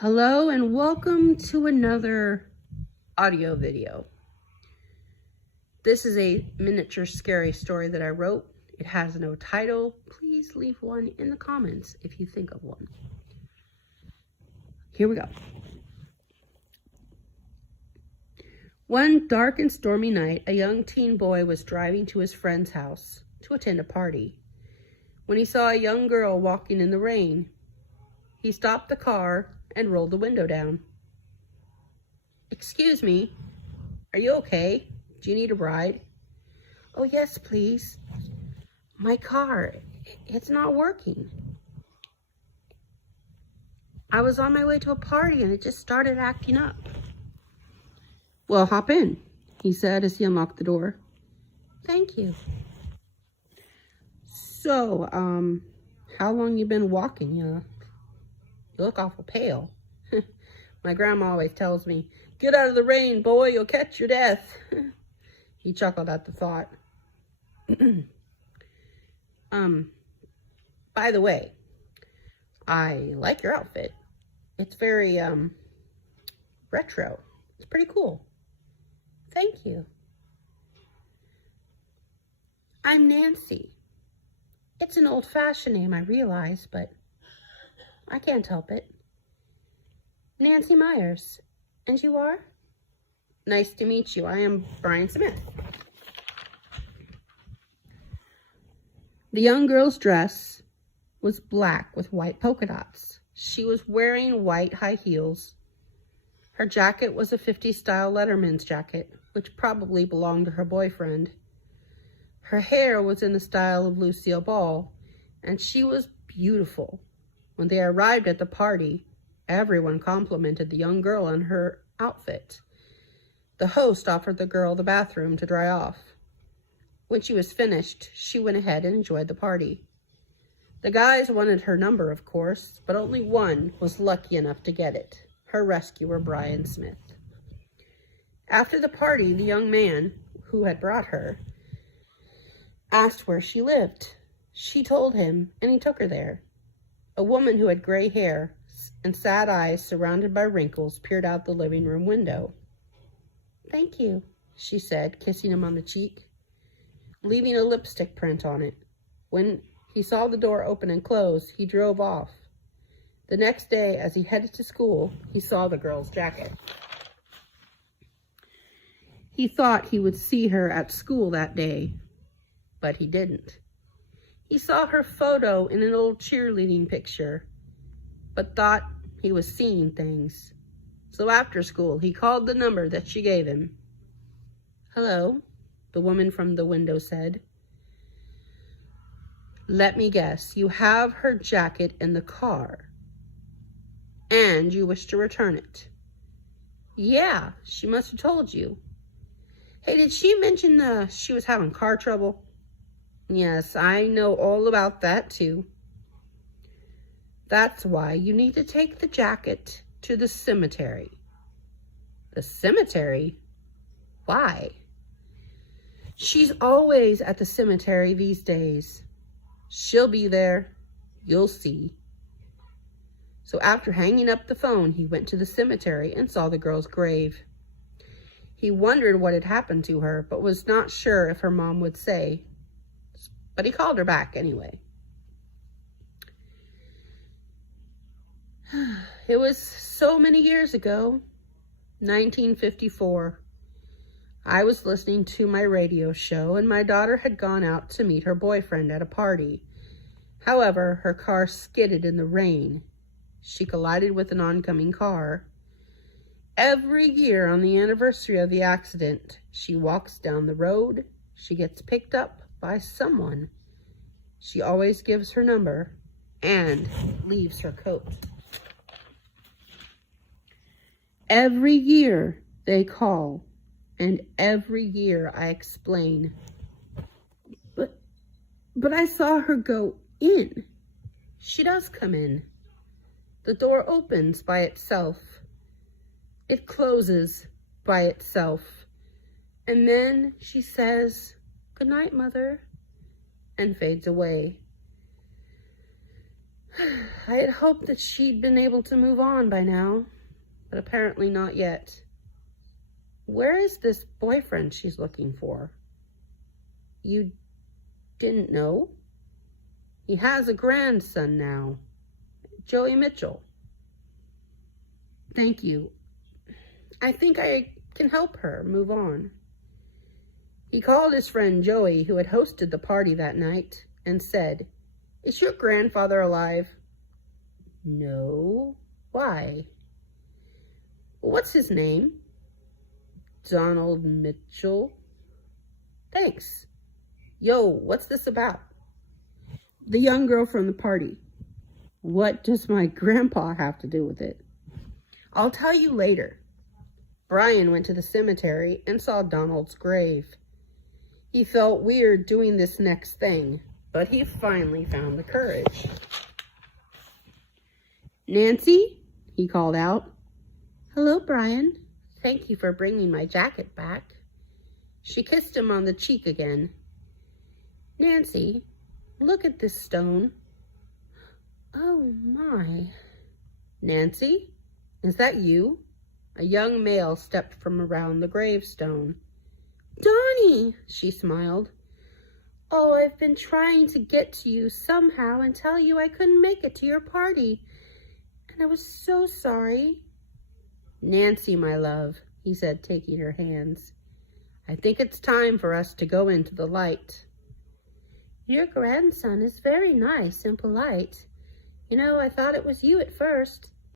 Hello and welcome to another audio video. This is a miniature scary story that I wrote. It has no title. Please leave one in the comments if you think of one. Here we go. One dark and stormy night, a young teen boy was driving to his friend's house to attend a party when he saw a young girl walking in the rain. He stopped the car and rolled the window down. "Excuse me, are you okay? Do you need a ride?" "Oh, yes, please. My car, it's not working. I was on my way to a party and it just started acting up." "Well, hop in," he said as he unlocked the door. "Thank you." "So, how long you been walking? You look awful pale." "My grandma always tells me, 'Get out of the rain, boy, you'll catch your death.'" He chuckled at the thought. By the way, I like your outfit. It's very, retro. It's pretty cool." "Thank you." "I'm Nancy. It's an old-fashioned name, I realize, but I can't help it. Nancy Myers. And you are?" "Nice to meet you. I am Brian Smith." The young girl's dress was black with white polka dots. She was wearing white high heels. Her jacket was a 50s style Letterman's jacket, which probably belonged to her boyfriend. Her hair was in the style of Lucille Ball, and she was beautiful. When they arrived at the party, everyone complimented the young girl on her outfit. The host offered the girl the bathroom to dry off. When she was finished, she went ahead and enjoyed the party. The guys wanted her number, of course, but only one was lucky enough to get it, her rescuer, Brian Smith. After the party, the young man who had brought her asked where she lived. She told him, and he took her there. A woman who had gray hair and sad eyes surrounded by wrinkles peered out the living room window. "Thank you," she said, kissing him on the cheek, leaving a lipstick print on it. When he saw the door open and close, he drove off. The next day, as he headed to school, he saw the girl's jacket. He thought he would see her at school that day, but he didn't. He saw her photo in an old cheerleading picture, but thought he was seeing things. So after school, he called the number that she gave him. "Hello," the woman from the window said. "Let me guess, you have her jacket in the car, and you wish to return it?" "Yeah, she must have told you." "Hey, did she mention she was having car trouble?" "Yes, I know all about that too." "That's why you need to take the jacket to the cemetery." "The cemetery? Why?" "She's always at the cemetery these days. She'll be there. You'll see." So after hanging up the phone, he went to the cemetery and saw the girl's grave. He wondered what had happened to her, but was not sure if her mom would say. But he called her back anyway. It was so many years ago, 1954. I was listening to my radio show and my daughter had gone out to meet her boyfriend at a party. However, her car skidded in the rain. She collided with an oncoming car. Every year on the anniversary of the accident, she walks down the road. She gets picked up by someone. She always gives her number and leaves her coat. Every year they call, and every year I explain. But I saw her go in." She does come in. The door opens by itself. It closes by itself. And then she says, "Good night, Mother," and fades away. I had hoped that she'd been able to move on by now, but apparently not yet. Where is this boyfriend she's looking for? You didn't know? He has a grandson now, Joey Mitchell. Thank you. I think I can help her move on. He called his friend Joey, who had hosted the party that night, and said, "Is your grandfather alive?" "No. Why?" "What's his name?" "Donald Mitchell." "Thanks. Yo, what's this about?" The young girl from the party. "What does my grandpa have to do with it?" "I'll tell you later." Brian went to the cemetery and saw Donald's grave. He felt weird doing this next thing, but he finally found the courage. "Nancy?" he called out. "Hello, Brian. Thank you for bringing my jacket back." She kissed him on the cheek again. "Nancy, look at this stone." "Oh, my." "Nancy, is that you?" A young male stepped from around the gravestone. "Donnie," she smiled. "Oh, I've been trying to get to you somehow and tell you I couldn't make it to your party. And I was so sorry." "Nancy, my love," he said, taking her hands. "I think it's time for us to go into the light." "Your grandson is very nice and polite. You know, I thought it was you at first.